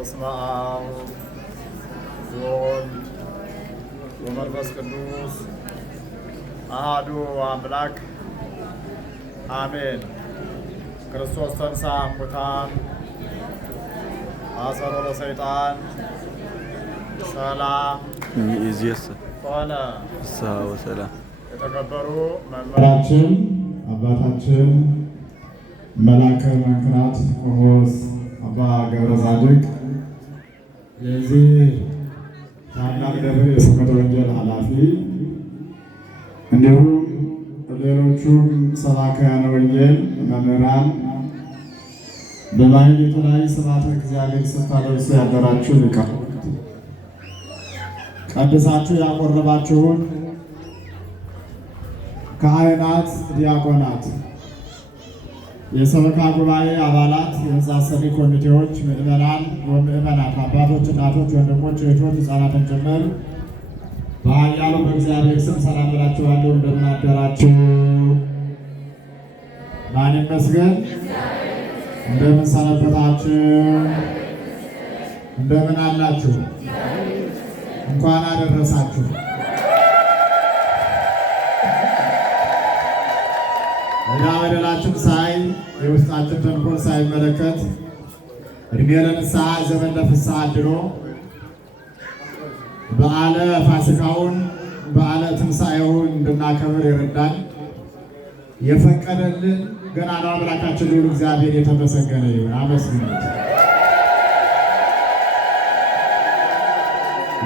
በስመ አብ ወወልድ ወመንፈስ ቅዱስ አሐዱ አምላክ አሜን። ክርስቶስ ተንሥአ እሙታን አሰሮ ለሰይጣን ሰላም ይእዜሰ ኮነ ፍስሐ ወሰላም። የተከበሩ መምህራችን አባታችን መላከ መንክራት ቆሞስ አባ ገብረ ጻድቅ የዚህ ታላቅ ደብር የስብከተ ወንጌል ኃላፊ እንዲሁም ሌሎቹም ሰባክያነ ወንጌል መምህራን በማኅሌቱ ላይ ስብሐተ እግዚአብሔር ስታደርሱ ያደራችሁ ሊቃውንት ቀድሳችሁ ያቆረባችሁን ካህናት፣ ዲያቆናት፣ የሰበካ ጉባኤ አባላት፣ የሕንፃ ሰሪ ኮሚቴዎች፣ ምዕመናን ወምዕመናት፣ አባቶች፣ እናቶች፣ ወንድሞች፣ እህቶች፣ ሕፃናትን ጭምር በኃያሉ በእግዚአብሔር ስም ሰላም እላችኋለሁ። እንደምን አደራችሁ? ማን ይመስገን? እንደምን ሰነበታችሁ? እንደምን አላችሁ? እንኳን አደረሳችሁ። ዕዳ በደላችን ሳይ የውስጣችን ተንኮል ሳይመለከት እድሜ ለንስሐ ዘመን ለፍስሐ አድሎ በዓለ ፋሲካውን በዓለ ትንሣኤውን እንድናከብር የረዳን የፈቀደልን ገናናው አምላካችን ልዑል እግዚአብሔር የተመሰገነ ይሁን። አመስግኑት።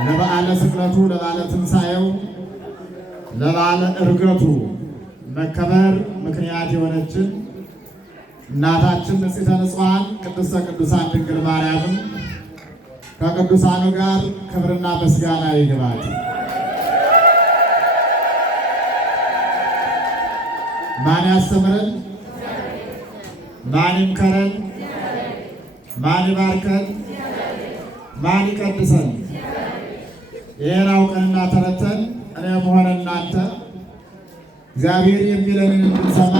ለበዓለ ስቅለቱ፣ ለበዓለ ትንሣኤው፣ ለበዓለ ዕርገቱ መከበር ምክንያት የሆነችን እናታችን ንጽሕተ ንጹሐን ቅድስተ ቅዱሳን ድንግል ማርያምን ከቅዱሳኑ ጋር ክብርና ምስጋና ይግባት። ማን ያስተምረን? ማን ይምከረን? ማን ይባርከን? ማን ይቀድሰን? ይህን አውቀንና ተረተን እኔም ሆነ እናንተ እግዚአብሔር የሚለንን እንድንሰማ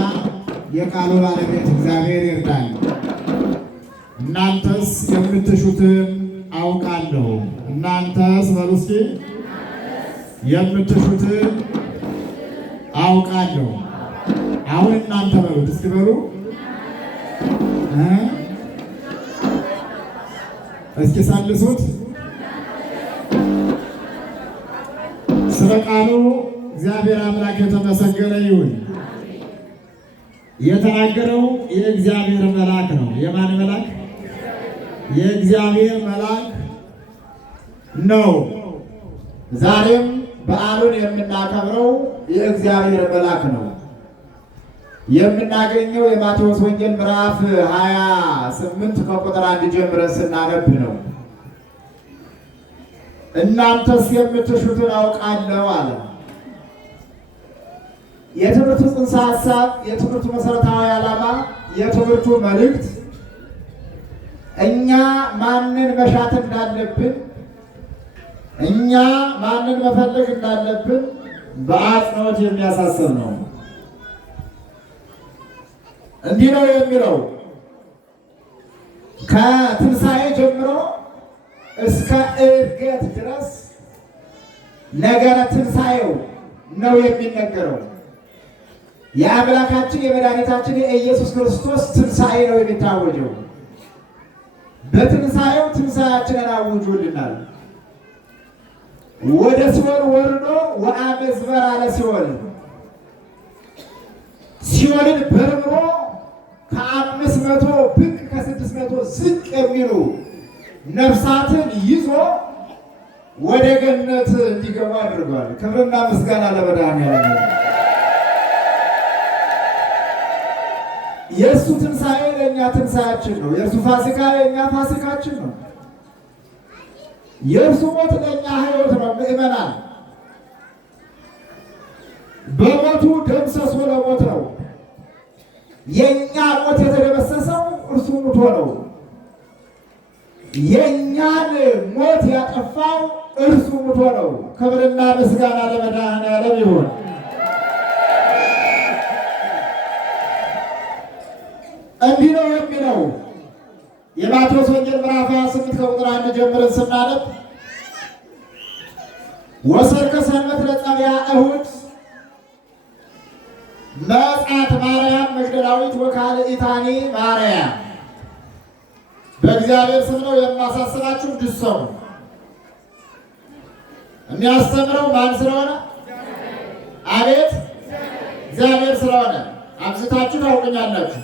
የቃሉ ባለቤት እግዚአብሔር ይርዳል። እናንተስ የምትሹትን አውቃለሁ። እናንተስ በሉ እስኪ የምትሹትን አውቃለሁ። አሁን እናንተ በሉት እስኪ በሉ እስኪ ሰልሱት። ስለ ቃሉ እግዚአብሔር አምላክ የተመሰገነ ይሁን። የተናገረው የእግዚአብሔር መልአክ ነው። የማን መልአክ? የእግዚአብሔር መልአክ ነው። ዛሬም በዓሉን የምናከብረው የእግዚአብሔር መልአክ ነው። የምናገኘው የማቴዎስ ወንጌል ምዕራፍ 28 ከቁጥር 1 ጀምረን ስናነብ ነው። እናንተስ የምትሹትን አውቃለሁ አለ። የትምህርቱ ጽንሰ ሐሳብ፣ የትምህርቱ መሰረታዊ ዓላማ፣ የትምህርቱ መልእክት እኛ ማንን መሻት እንዳለብን፣ እኛ ማንን መፈለግ እንዳለብን በአጽንኦት የሚያሳስብ ነው። እንዲህ ነው የሚለው ከትንሣኤ ጀምሮ እስከ ዕርገት ድረስ ነገረ ትንሣኤው ነው የሚነገረው። የአምላካችን የመድኃኒታችን የኢየሱስ ክርስቶስ ትንሣኤ ነው የሚታወጀው። በትንሣኤው ትንሣኤያችንን አውጆልናል። ወደ ሲኦል ወርዶ ወአመዝበር አለ ሲኦል ሲኦልን በርብሮ ከ500 ብቅ ከ600 ዝቅ የሚሉ ነፍሳትን ይዞ ወደ ገነት እንዲገቡ አድርጓል። ክብርና ምስጋና ለመድኃኒዓለም። የእሱ ትንሣኤ ለእኛ ትንሣኤያችን ነው። የእርሱ ፋሲካ ለእኛ ፋሲካችን ነው። የእርሱ ሞት ለእኛ ሕይወት ነው። ምእመናን በሞቱ ደምሰሶ ለሞት ነው። የእኛ ሞት የተደመሰሰው እርሱ ሙቶ ነው። የእኛን ሞት ያጠፋው እርሱ ሙቶ ነው። ክብርና ምስጋና ለመድኃኒዓለም ይሁን። እንዲህ ነው የሚለው የማቴዎስ ወንጌል ምዕራፍ 28 ከቁጥር አንድ ጀምረን ስናነብ ወሰርከ ሰንበት ለጸብያ እሁድ መጻት ማርያም መግደላዊት ወካልኢታኒ ማርያም። በእግዚአብሔር ስም ነው የማሳስባችሁ እንድትሰሙ። የሚያስተምረው ማን ስለሆነ? አቤት እግዚአብሔር ስለሆነ አብዝታችሁ ታውቁኛላችሁ።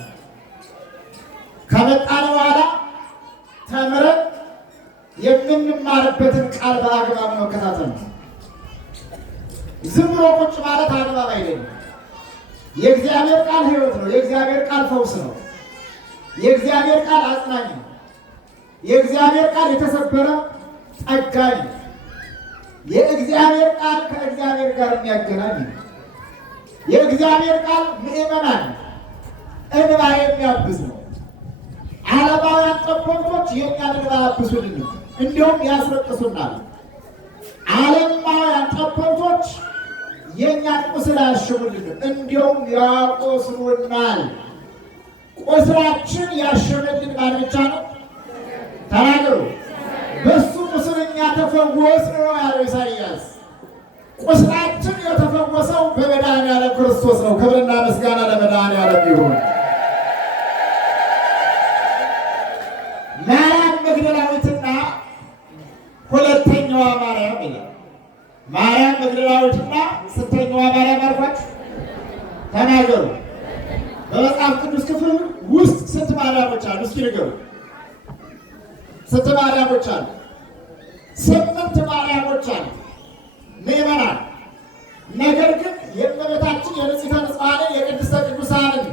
ከመጣን በኋላ ተምረን የምንማርበትን ቃል በአግባቡ መከታተል ነው። ዝም ብሎ ቁጭ ማለት አግባብ አይደለም። የእግዚአብሔር ቃል ሕይወት ነው። የእግዚአብሔር ቃል ፈውስ ነው። የእግዚአብሔር ቃል አጽናኝ ነው። የእግዚአብሔር ቃል የተሰበረ ጠጋኝ ነው። የእግዚአብሔር ቃል ከእግዚአብሔር ጋር የሚያገናኝ ነው። የእግዚአብሔር ቃል ምእመናን እንባ የሚያብስ ነው። ዓለማውያን ጠበብቶች የእኛን እንባ ያብሱልን ነው፣ እንዲሁም ያስለቅሱናል። ዓለማውያን ጠበብቶች የእኛን ቁስል አያሽሙልንም፣ እንዲሁም ያቆስሉናል። ቁስላችን ያሸመልን ማን ብቻ ነው? ተናገሩ። በሱ ቁስል እኛ ተፈወስን ነው ያለው ኢሳይያስ። ቁስላችን የተፈወሰው በመድኃኒዓለም ክርስቶስ ነው። ክብርና ምስጋና ለመድኃኒዓለም ይሁን። ማርያም መግደላዊትና ሁለተኛዋ ማርያም ይላል። ማርያም መግደላዊትና ስንተኛዋ ማርያም አልኳችሁ? ተናገሩ። በመጽሐፍ ቅዱስ ክፍል ውስጥ ስንት ማርያሞች አሉ? እስኪ ንገሩ። ስንት ማርያሞች አሉ? 8 ማርያሞች አሉ ምእመናን። ነገር ግን የእመቤታችን የንጽሕተ ንጹሐንን የቅድስተ ቅዱሳንን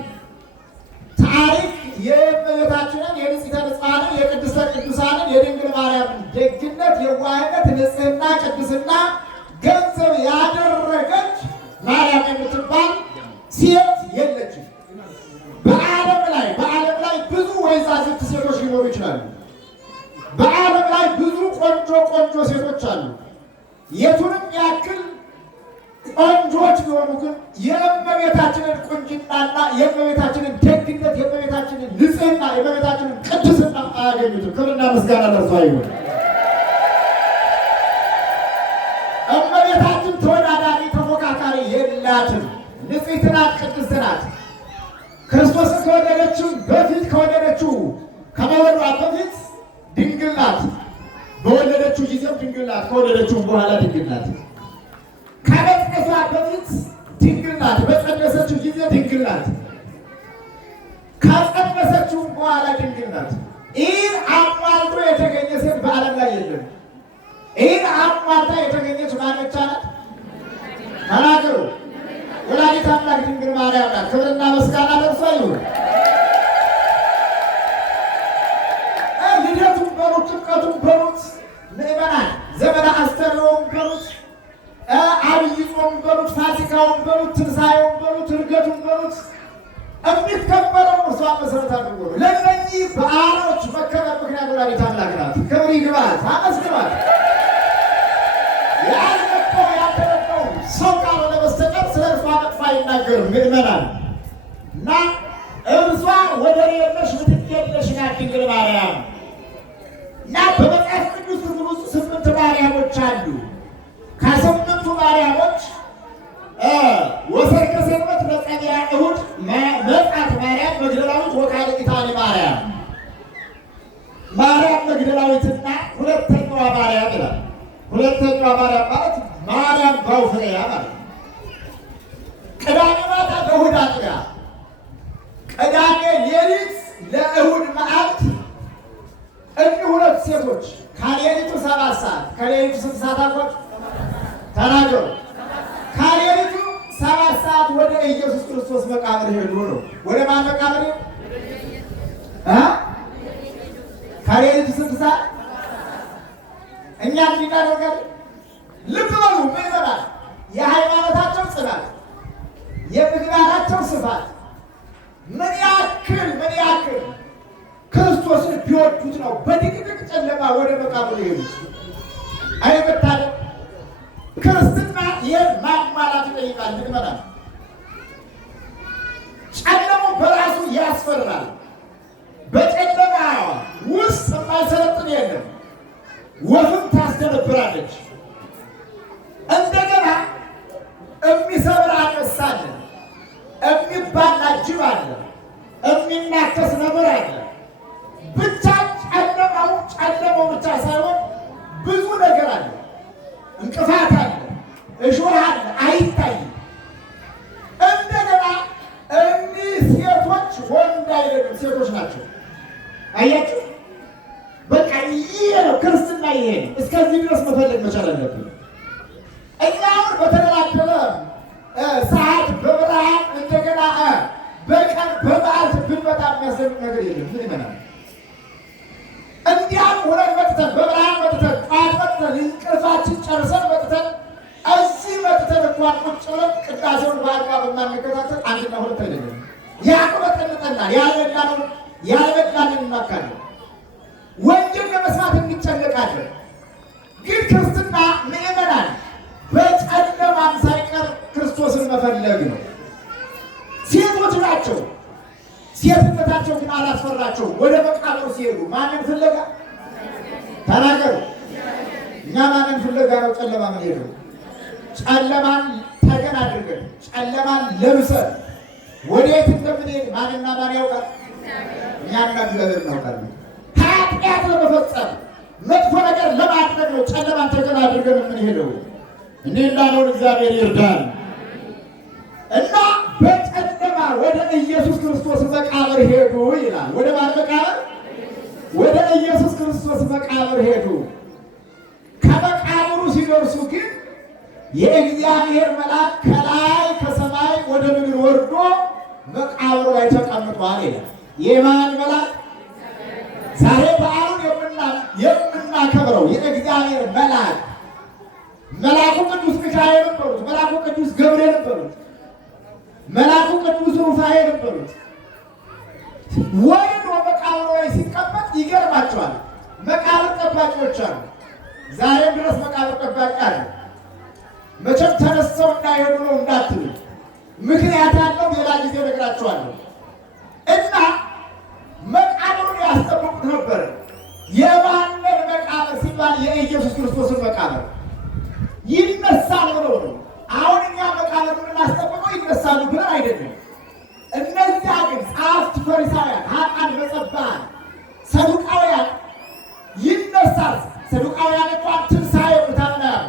ታሪክ የእመቤታችንን የንጽሕተ ንጹሐንን የቅድስተ ቅዱሳንን የድንግል ማርያምን ደግነት፣ የዋህነት፣ ንጽሕና፣ ቅድስና ገንዘብ ያደረገች ማርያም የምትባል ሴት የለችም። በዓለም ላይ ብዙ ወይዛዝርት ሴቶች ሊኖሩ ይችላሉ። በዓለም ላይ ብዙ ቆንጆ ሴቶች አሉ። የቱንም ያክል ቆንጆች ቢሆኑ ግን የእመቤታችንን ቁንጅናና የእመቤታችንን ደግነት፣ የእመቤታችንን ንጽሕና፣ የእመቤታችንን ቅድስና አያገኙትም። ክብርና ምስጋና ለእርሷ ይሁን። እመቤታችን ተወዳዳሪ ተፎካካሪ የላትም። ንጽሕት ናት፣ ቅድስት ናት። ክርስቶስን ከወለደችው ከመወለዷ በፊት ድንግል ናት። በወለደችው ጊዜም ድንግል ናት። ከወለደችው በኋላ ድንግል ናት። ከመጽነሷ በፊት ድንግል ናት። በጸነሰችው ጊዜ ድንግል ናት። ከጸነሰችው በኋላ ድንግል ናት። ይህን አሟልቶ የተገኘ ሴት በዓለም ላይ የለም። ይህን አሟልታ የተገኘች ማን ብቻ ናት? ተናገሩ። ወላዲተ አምላክ ድንግል ማርያም ናት። ክብርና ምስጋና ለእርሷ ይሁን። ልደቱን በሉት፣ ጥምቀቱን በሉት፣ ምእመናን ዘመነ አስተርእዮውን በሉት፣ አብይ ጾም በሉት፣ ፋሲካውን በሉት፣ ትንሣኤውን በሉት፣ ዕርገቱን በሉት፣ የሚከበረው እርሷን መሰረት አድርጎ ነው። ለእነኚህ በዓሎች መከበር ምክንያት ወላዲተ አምላክ ናት። ክብር ይግባት፣ አመስግኗት። ያልገባው ያልተረዳው ሰው ካልሆነ በስተቀር ስለ እርሷ መጥፎ አይናገርም። ምእመናን እና እርሷ ወደር የለሽ ምትክ የለሽ ናት ድንግል ማርያም እና በመጽሐፍ ቅዱስ ክፍል ውስጥ 8 ማርያሞች አሉ። ከ8ቱ ማርያሞች ወሰርከ ሰንበት ለጸብያ እሁድ መጻት ማርያም መግደላዊት ወካልኢታኒ ማርያም። ማርያም መግደላዊትና ሁለተኛዋ ማርያም ይላል። ሁለተኛዋ ማርያም ማለት ማርያም ባውፍሬያ ማለት ነው። ቅዳሜ ማታ ለእሁድ አጥቢያ፣ ቅዳሜ ሌሊት ለእሁድ መዓልት እኒህ ሁለት ሴቶች ከሌሊቱ 7 ሰዓት ከሌሊቱ 6 ሰዓት አልኳችሁ? ተናገሩ። ከሌሊቱ 7 ሰዓት ወደ ኢየሱስ ክርስቶስ መቃብር ሄዱ ነው። ወደ ማን መቃብር ሄዱ? ከሌሊቱ 6 ሰዓት እኛ እንዲናደርጋለን። ልብ በሉ ምእመናን፣ የሃይማኖታቸው ጽናት፣ የምግባራቸው ስፋት ምን ያክል ክርስቶስን ቢወዱት ነው በድቅድቅ ጨለማ ወደ መቃብሩ የሄዱት። አይመታደም። ክርስትና ይህን ማሟላት ይጠይቃል። ምእመናን፣ ጨለማው በራሱ ያስፈራል። በጨለማ ውስጥ የማይሰለጥን የለም። ጅብ አለ፣ የሚናከስ ነብር አለ። ብቻ ጨለማው ብቻ ሳይሆን ብዙ ነገር አለ። እንቅፋት አለ፣ እሾህ አለ፣ አይታይም። እንደገና እኒህ ሴቶች ወንድ አይደሉም፣ ሴቶች ናቸው። አያችሁ፣ በቃ ይሄ ነው ክርስትና። ይሄ ነው። እስከዚህ ድረስ መፈለግ መቻል አለብን። እኛ አሁን በተደላደለ ሰዓት በብርሃን እንደገና በቀን በበዓል ብንመጣ የሚያስደንቅ ነገር የለም። ምን ይመናል? እንዲያም ሁለት መጥተን በብርሃን መጥተን ጠዋት መጥተን እንቅልፋችን ጨርሰን መጥተን እዚህ መጥተን እንኳን ቁጭ ብለን ቅዳሴውን በአግባብ በማንከታተል አንድና ሁለት አይደለም። ያቅበጠንጠናል። ያልበላንን እናካለን። ወንጌል ለመስማት እንጨነቃለን። ግን ክርስትና ምእመናን በጨለማም ሳይቀር ክርስቶስን መፈለግ ነው። ሴቶች ናቸው። ሴትነታቸው ግን አላስፈራቸውም። ወደ መቃብሩ ሲሄዱ ማንን ፍለጋ? ተናገሩ። እኛ ማንን ፍለጋ ነው ጨለማ ምን ሄደው? ጨለማን ተገን አድርገን ጨለማን ለብሰን ወዴት እንደምንሄድ ማንና ማን ያውቃል? እኛና እግዚአብሔር እናውቃለን። ኃጢአት ለመፈጸም መጥፎ ነገር ለማድረግ ነው ጨለማን ተገን አድርገን የምንሄደው። እንዲህ እንዳልሆን እግዚአብሔር ይርዳል። እና በጨለማ ወደ ኢየሱስ ክርስቶስ መቃብር ሄዱ ይላል። ወደ ማን መቃብር? ወደ ኢየሱስ ክርስቶስ መቃብር ሄዱ። ከመቃብሩ ሲደርሱ ግን የእግዚአብሔር መልአክ ከላይ ከሰማይ ወደ ምድር ወርዶ መቃብሩ ላይ ተቀምጧል ይላል። የማን መልአክ? ዛሬ በዓሉን የምናከብረው የእግዚአብሔር መልአክ መልአኩ ቅዱስ ሚካኤል ነበሩት። መልአኩ ቅዱስ ገብርኤል ነበሩት። መልአኩ ቅዱስ ሩፋኤል ነበሩት። ወይም መቃብሩ ላይ ሲቀመጥ ይገርማቸዋል። መቃብር ጠባቂዎች አሉ። ዛሬም ድረስ መቃብር ጠባቂ አለ። መቼም ተነስተው እንዳይሄዱ ነው እንዳትሉ፣ ምክንያት አለው። ሌላ ጊዜ እነግራችኋለሁ። እና መቃብሩን ያስጠብቁት ነበር። የማንን መቃብር ሲባል የኢየሱስ ክርስቶስን መቃብር ይነሳል ብለው ነው። አሁን እኛ መቃብሩን እናስጠብቀው ይነሳሉ ብለን አይደለም። እነዚያ ግን ጸሐፍት፣ ፈሪሳውያን፣ ኃጥአን መጸባን፣ ሰዱቃውያን ይነሳል። ሰዱቃውያን እንኳን ትንሣኤ ሙታን ያሉ፣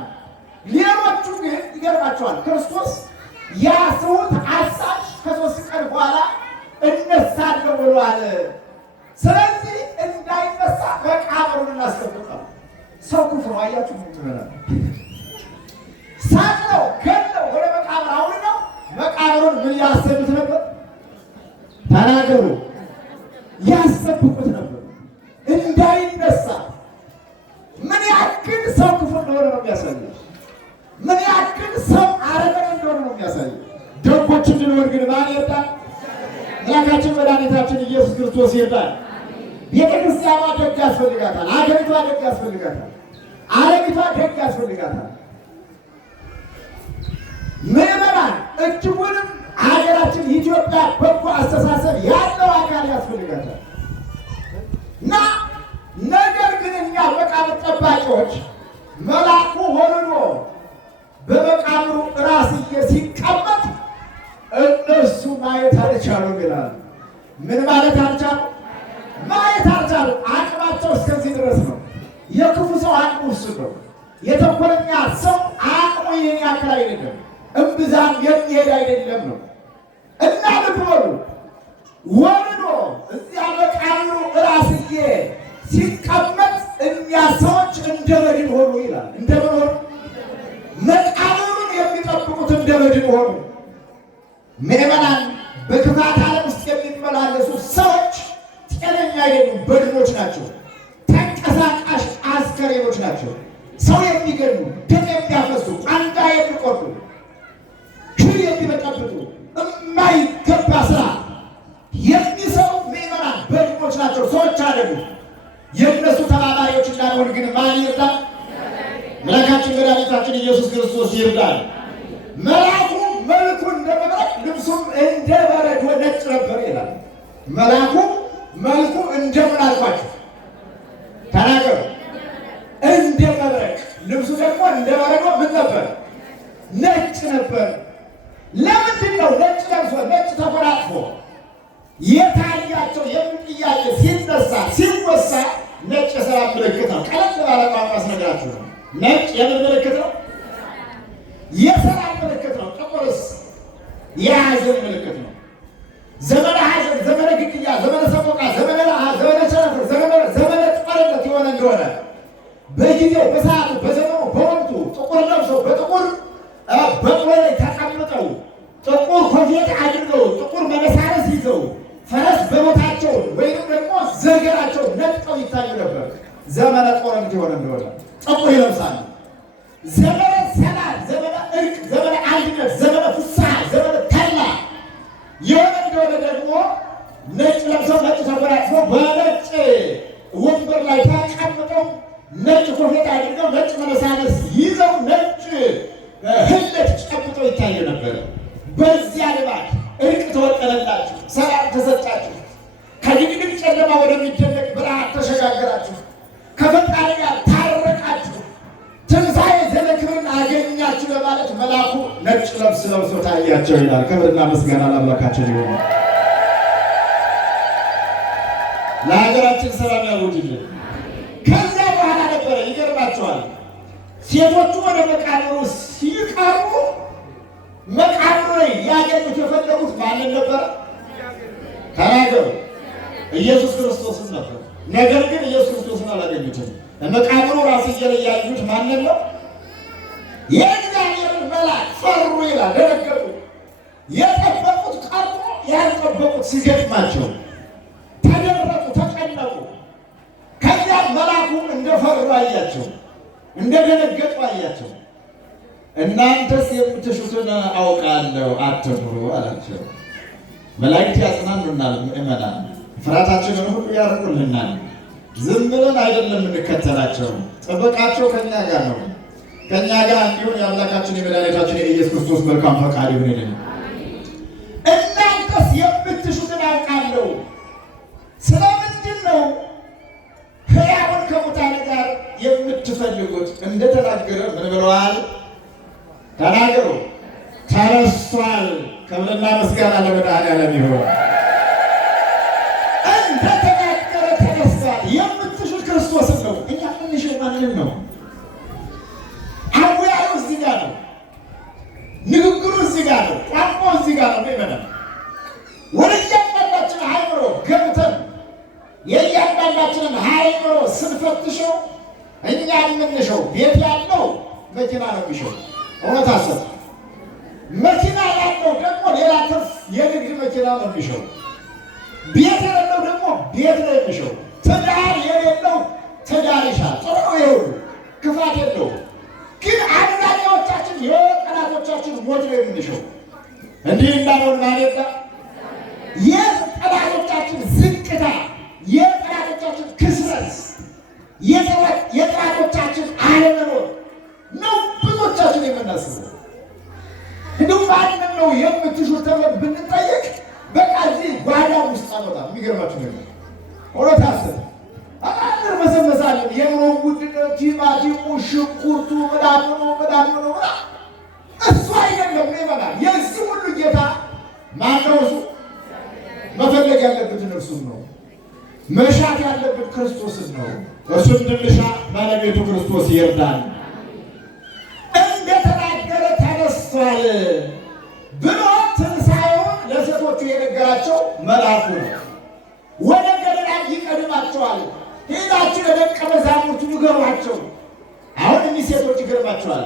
ሌሎቹ ግን ይገርማቸዋል። ክርስቶስ ያስሩት አሳች ከ3 ቀን በኋላ እነሳለሁ ብሏል። ስለዚህ እንዳይነሳ መቃብሩን እናስጠብቀው። ሰው ክፉ ነው። አያችሁ ሳቅለው ገለው ወደ መቃብር አውርደው መቃብሩን ምን ያሰቡት ነበር? ተናገሩ። ያሰቡት ነበር እንዳይነሳ። ምን ያክል ሰው ክፉ እንደሆነ ነው የሚያሳየው። ምን ያክል ሰው አረመኔ እንደሆነ ነው የሚያሳየው። ደጎች እንድንሆን ግን ማን ይርዳል? አምላካችን መድኃኒታችን ኢየሱስ ክርስቶስ ይርዳል። ቤተክርስቲያኗ ደግ ያስፈልጋታል። አገሪቷ ደግ ያስፈልጋታል። አረጊቷ ደግ ያስፈልጋታል። ምዕመናን እጅጉንም ሀገራችን ኢትዮጵያ በጎ አስተሳሰብ ያለው አካል ያስፈልጋታል። እና ነገር ግን እኛ መቃብር ጠባቂዎች መልአኩ ወርዶ በመቃብሩ ራስዬ ሲቀመጥ እነሱ ማየት አልቻሉም ይላል። ምን ማለት አልቻሉ? ማየት አልቻሉ። አቅማቸው እስከዚህ ድረስ ነው። የክፉ ሰው አቅሙ እሱ ነው። የተንኮለኛ ሰው አቅሙ ይህን ያክል አይደለም። እምብዛም የሚሄድ አይደለም ነው። እና ልብ በሉ፣ ወርዶ እዚያ መቃብሩ ራስዬ ሲቀመጥ እኛ ሰዎች እንደ በድን ሆኑ ይላል። እንደ ምን ሆኑ? መቃብሩን የሚጠብቁት እንደ በድን ሆኑ። ምዕመናን፣ በክፋት ዓለም ውስጥ የሚመላለሱ ሰዎች ጤነኛ አይደሉም፣ በድኖች ናቸው። ተንቀሳቃሽ አስከሬኖች ናቸው። ሰው የሚገሉ፣ ደም የሚያፈሱ፣ ቋንቋ የሚቆርጡ፣ ክር የሚበጠብጡ፣ የማይገባ ስራ የሚሰሩ ምዕመናን በድኖች ናቸው። ሰዎች አይደሉም። የእነሱ ተባባሪዎች እንዳልሆን ግን ማን ይርዳል? መልአካችን መድኃኒታችን ኢየሱስ ክርስቶስ ይርዳል። መልአኩ መልኩ እንደ መብረቅ ልብሱም እንደ በረዶ ነጭ ነበር ይላል። መልአኩ መልኩ እንደምን አልኳችሁ? ተናገሩ። እንደ መብረቅ፣ ልብሱ ደግሞ እንደ በረዶ ምን ነበር? ነጭ ነበር። ለምንድን ነው ነጭ ለብሶ ነጭ ተጎናጽፎ ተንሳፎ የታያቸው የሚል ጥያቄ ሲወሳ ነጭ የሰላም ምልክት ነው። ቀለል ባለ ቋንቋ ስነግራችሁ ነው። ነጭ የምን ምልክት ነው? የሰላም ምልክት ነው። ጥቁርስ የሐዘን ምልክት ነው። ዘመነ ሐዘን፣ ዘመነ ግድያ፣ ዘመነ ሰቆቃ፣ ዘመነ ረሃብ፣ ዘመነ ቸነፈር፣ ዘመነ ጦርነት የሆነ እንደሆነ በጊዜው በሰዓቱ በዘመኑ በወቅቱ ጥቁር ለብሰው በጥቁር በቅሎ ላይ ተቀምጠው ጥቁር ኮፍያ አድርገው ጥቁር መነሳረስ ይዘው ፈረስ በቦታቸው ወይም ደግሞ ዘገራቸው ነጥቀው ይታዩ ነበር። ዘመነ ጦርነት የሆነ እንደሆነ ጥቁር ይለብሳሉ። ዘመነ ሰላም፣ ዘመነ እርቅ፣ ዘመነ አንድነት፣ ዘመነ ፍስሐ፣ ዘመነ ተድላ የሆነ እንደሆነ ደግሞ ነጭ ለብሰው ነጭ ተጎናጽፈው በነጭ ወንበር ላይ ተቀምጠው ነጭ ኮፍያ አድርገው ነጭ መነሳነስ ይዘው ነጭ ህለት ጨብጠው ይታዩ ነበር። በዚያ ልማድ እርቅ ተወጠነላችሁ፣ ሰላም ተሰጣችሁ፣ ከድቅድቅ ጨለማ ወደሚደነቅ ብርሃን ተሸጋገራችሁ፣ ከፈጣሪ ጋር ታረቃችሁ፣ ትንሣኤ ዘለክብርን አገኛችሁ ለማለት መልአኩ ነጭ ልብስ ለብሶ ታያቸው ይላል። ክብርና ምስጋና ለአምላካችን ይሁን። ለሀገራችን ሰላም ያውጅልን። ከዚያ በኋላ ነበረ ይገርማቸዋል፣ ሴቶቹ ወደ መቃብሩ ሲቀርቡ መቃብሩ ላይ ያገኙት የፈለጉት ማንን ነበር? ተናገሩ። ኢየሱስ ክርስቶስን ነበር። ነገር ግን ኢየሱስ ክርስቶስን አላገኙትም። መቃብሩ ራስ ላይ ያዩት ማንን ነው? የእግዚአብሔርን መልአክ ፈሩ ይላል። ደነገጡ። የጠበቁት ቀርቶ ያልጠበቁት ሲገጥማቸው ተደረቁ፣ ተጨነቁ። ከዚያ መልአኩ እንደፈሩ አያቸው፣ እንደደነገጡ አያቸው። እናንተስ የምትሹትን አውቃለሁ አትፍሩ አላቸው። መላእክት ያጽናኑናል፣ ምእመናን ፍርሃታችንን ሁሉ ያርቁልናል። ዝም ብለን አይደለም እንከተላቸው፣ ጥበቃቸው ከኛ ጋር ነው። ከኛ ጋር እንዲሆን የአምላካችን የመድኃኒታችን የኢየሱስ ክርስቶስ መልካም ፈቃድ ይሁንልን። እናንተስ የምትሹትን አውቃለሁ። ስለምንድን ነው ሕያውን ከሙታን ጋር የምትፈልጉት? እንደተናገረ ምን ብለዋል? ተናገሩ። ተነስቷል። ክብርና ምስጋና ለመድኃኒዓለም ይሁን። እንደተናገረ ተነስቷል። የምትሹት ክርስቶስን ነው። እኛ ምንሽው ማንን ነው? አወያዩ እዚህ ጋር ነው። ንግግሩ እዚህ ጋር ነው። ቋንቋው እዚህ ጋር ነው። ይመናል ወደ እያንዳንዳችን ሃይምሮ ገብተን የእያንዳንዳችንን ሃይምሮ ስንፈትሸው እኛ የምንሸው ቤት ያለው መኪና ነው የሚሸው። እውነት አሰብ መኪና ያለው ደግሞ ሌላ ትርፍ የንግድ መኪና ነው የሚሸው። ቤት የሌለው ደግሞ ቤት ነው የሚሸው። ትዳር የሌለው ትዳር ይሻል። ጥሩ ነው፣ ይሁን፣ ክፋት የለው። ግን አብዛኛዎቻችን የጠላቶቻችን ሞት ነው የምንሸው። እንዲህ እንዳልሆን ማለት የጠላቶቻችን ዝቅታ፣ የጠላቶቻችን ክስረት፣ የጠላቶቻችን አለመኖር ነው ብዙዎቻችን የምናስበው። እንዲሁም ማንን ነው የምትሹት ተብለን ብንጠየቅ በቃ እዚህ ጓዳ ውስጥ አመጣም። የሚገርማችሁ ነገር እውነት አስብ አናንር መሰመሳለን። የኑሮ ውድነት፣ ቲማቲሙ፣ ሽንኩርቱ ምናምኑ እሱ አይደለም ይመናል። የዚህ ሁሉ ጌታ ማነው? እሱ መፈለግ ያለብትን እርሱን ነው። መሻት ያለብን ክርስቶስን ነው። እሱን እንድንሻ ባለቤቱ ክርስቶስ ይርዳል። እንደተናገረ ተነስቷል ብሎ ትንሣኤውን ለሴቶቹ የነገራቸው መልአኩ ነው። ወደ ገሊላ ይቀድማቸዋል። ሄዳችሁ ለደቀ መዛሙርቱ ንገሯቸው። አሁን እኒህ ሴቶች ይገርማቸዋል።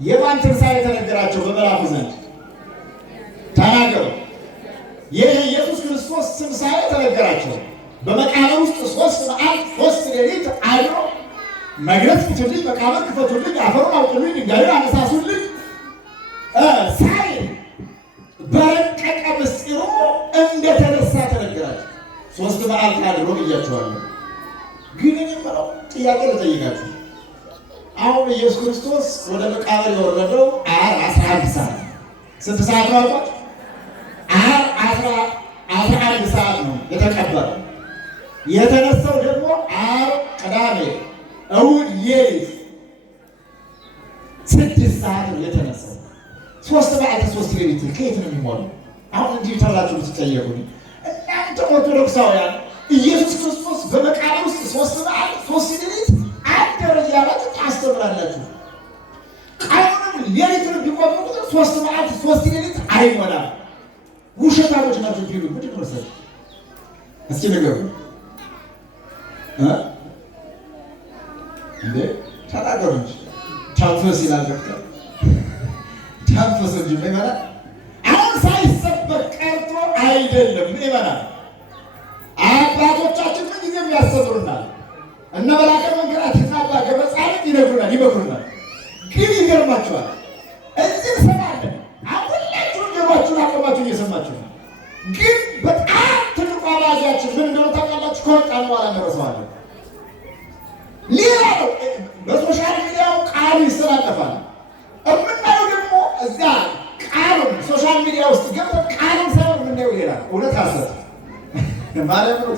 የማን ትንሣኤ የተነገራቸው በመልአኩ ዘንድ? ተናገሩ። የኢየሱስ ክርስቶስ ትንሣኤ ተነገራቸው። በመቃብር ውስጥ 3 መዓልት 3 ሌሊት አድሮ መግረዝ ፍቱልኝ፣ መቃብር ክፈቱልኝ፣ አፈሩን አውጡልኝ፣ ድንጋዩን አነሳሱልኝ ሳይል በረቀቀ ምስጢሩ እንደተነሳ ተነገራቸው። 3 መዓልት አድሮ ብያቸዋለሁ። ግን የምለው ጥያቄ ልጠይቃችሁ። አሁን ኢየሱስ ክርስቶስ ወደ መቃብር የወረደው 11 ሰዓት። ስንት ሰዓት ነው አልኳት? 11 ሰዓት ነው የተቀበረው። የተነሳው ደግሞ ቅዳሜ፣ እሑድ ሌሊት 6 ሰዓት ነው የተነሳው። 3 መዓልት 3 ሌሊት ከየት ነው የሚሞላው? አሁን እንዲህ ተብላችሁ ብትጠየቁኝ እናንተ ኦርቶዶክሳውያን ኢየሱስ ክርስቶስ በመቃብር ውስጥ 3 በዓል 3 ሌሊት አደረ እያላችሁ ታስተምራላችሁ። ቀኑንም ሌሊቱንም ቢቆጥሩ ቁጥር 3 በዓል 3 ሌሊት አይሞላም። ውሸታሞች ናቸው ቢሉ ምንድን ነው መሰለህ? እስኪ ንገሩ እንዴ ተናገሩ እንጂ ታንፈስ ይላል ዶክተር ታንፈስ እንጂ ምን ይመራል? አሁን ሳይሰበክ ቀርቶ አይደለም። ምን ይመራል? አባቶቻችን ምን ጊዜም ያስተምሩናል። እነ መላከ መንገራትና አባ ገብረጻድቅ ይነግሩናል፣ ይመክሩናል። ግን ይገርማችኋል እዚህ እንሰማለን። አሁን ሁላችሁም ጆሮአችሁን አቆማችሁ እየሰማችሁ ነው። ግን በጣም ትልቁ አባዜያችን ምን እንደሆነ ታውቃላችሁ? ከወጣን በኋላ እንረሳዋለን። ሌላ ነው። በሶሻል ሚዲያው ቃሉ ይስተላለፋል። የምናየው ደግሞ እዚያ ቃሉን ሶሻል ሚዲያ ውስጥ ገብተን ቃሉን ሳይሆን የምናየው ሌላ እውነት ሐሰት ማለት ነው።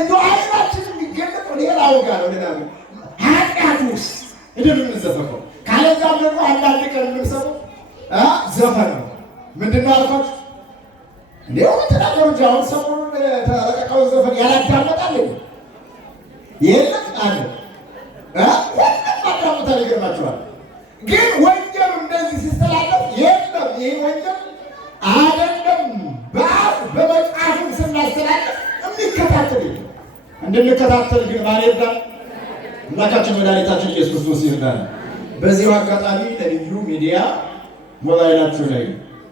እንደው አይናችን የሚገለጠው ሌላ ወጋ ነው። ሌላ ኃጢአት ውስጥ እንደምንዘፈቀው ካለዛም ደግሞ አንዳንድ ቀን የምንሰማው ዘፈን ነው። ምንድን ነው አልኳችሁ? እንዲያው ተናገሩ እንጂ አሁን ሰሞኑን ተለቀቀው ዘፈን ያላዳመጣል የለም አለ አዳምጣ ይገርማችኋል። ግን ወንጀሉ እንደዚህ ሲስተላለፍ የለም ይህ ወንጀል አይደለም። በአፍ በመጽሐፍም ስናስተላለፍ የሚከታተል እንድንከታተል ግን ማን ይርዳል? አምላካችን መድኃኒታችን ኢየሱስ ክርስቶስ ይርዳል። በዚሁ አጋጣሚ ለልዩ ሚዲያ ሞባይላችሁ ላይ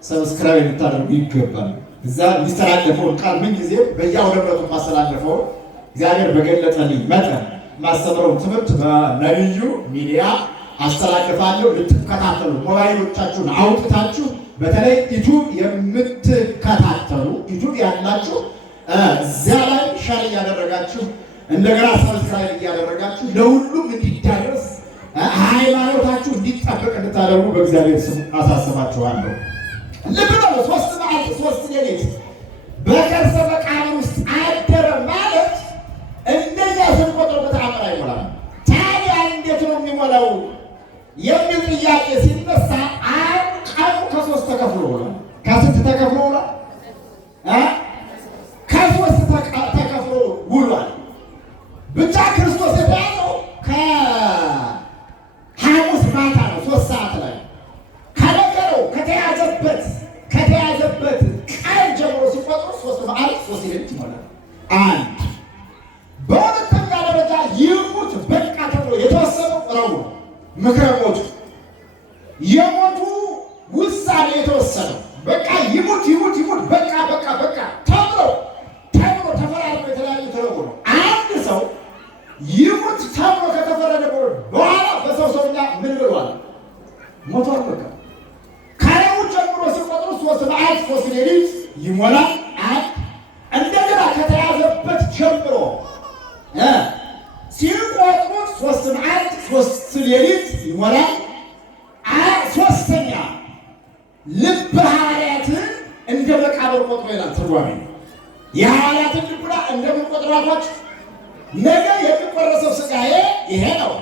ሰብስክራይብ ልታደርጉ ይገባል። እዛ የሚስተላለፈውን ቃል ምን ጊዜ በየአውደ ምሕረቱ ማስተላለፈውን እግዚአብሔር በገለጠልኝ መጠን ማስተምረው ትምህርት በልዩ ሚዲያ አስተላልፋለሁ። ልትከታተሉ ሞባይሎቻችሁን አውጥታችሁ በተለይ ዩቲዩብ የምትከታተሉ ዩቲዩብ ያላችሁ እዚያ ላይ ሸር እያደረጋችሁ እንደገና ሰብስክራይብ እያደረጋችሁ ለሁሉም እንዲዳረስ ሃይማኖታችሁ እንዲጠበቅ እንድታደርጉ በእግዚአብሔር ስም አሳስባችኋለሁ። ልብ በሉ 3 በዓል 3 ሌሊት በከርሰ መቃብር ውስጥ አደረ ማለት እንደኛ ስንቆጥረው በተአምር አይሞላም። ታዲያ እንዴት ነው የሚሞላው የሚል ጥያቄ ሲነሳ ቀኑ ከ3 ተከፍሎ ውሏል። ከስንት ተከፍሎ ውሏል? ከ3 ተከፍሎ ውሏል። ብቻ ክርስቶስ የተያዘው ከሐሙስ ማታ ነው 3 ሰዓት ላይ ከነገረው ከተያዘበት ቀን ጀምሮ ሲቆጥሩ 3 በዓል 3 ሌሊት ይሞላል። አንድ በሁለተኛ ደረጃ ይሙት በቃ ተብሎ የተወሰነው ረቡዕ ምክረ ሞቱ የሞቱ ውሳኔ የተወሰነው በቃ ይሙት በቃ ተብሎ ተፈራርሞ የተለያዩ ተረቡ ነው። አንድ ሰው ይሙት ተብሎ ከተፈረደ በኋላ በሰውኛ ምን ብሏል? ሞቷል። በቃ ከረቡዕ ጀምሮ ሲቆጥሩ 3 በዓል 3 ሌሊት ይሞላል። እንደገና ከተያዘበት ጀምሮ ሲቆጥሩት 3 በዓል 3 ሌሊት ይሞላል። ሶስተኛ ልበ ሐዋርያትን እንደ መቃብር ቆጥሮ ይላል ትርጓሜ። የሐዋርያትን ልቡና እንደምን ቆጥሮ አልኳችሁ? ነገ የሚቆረሰው ሥጋዬ ይሄ ነው፣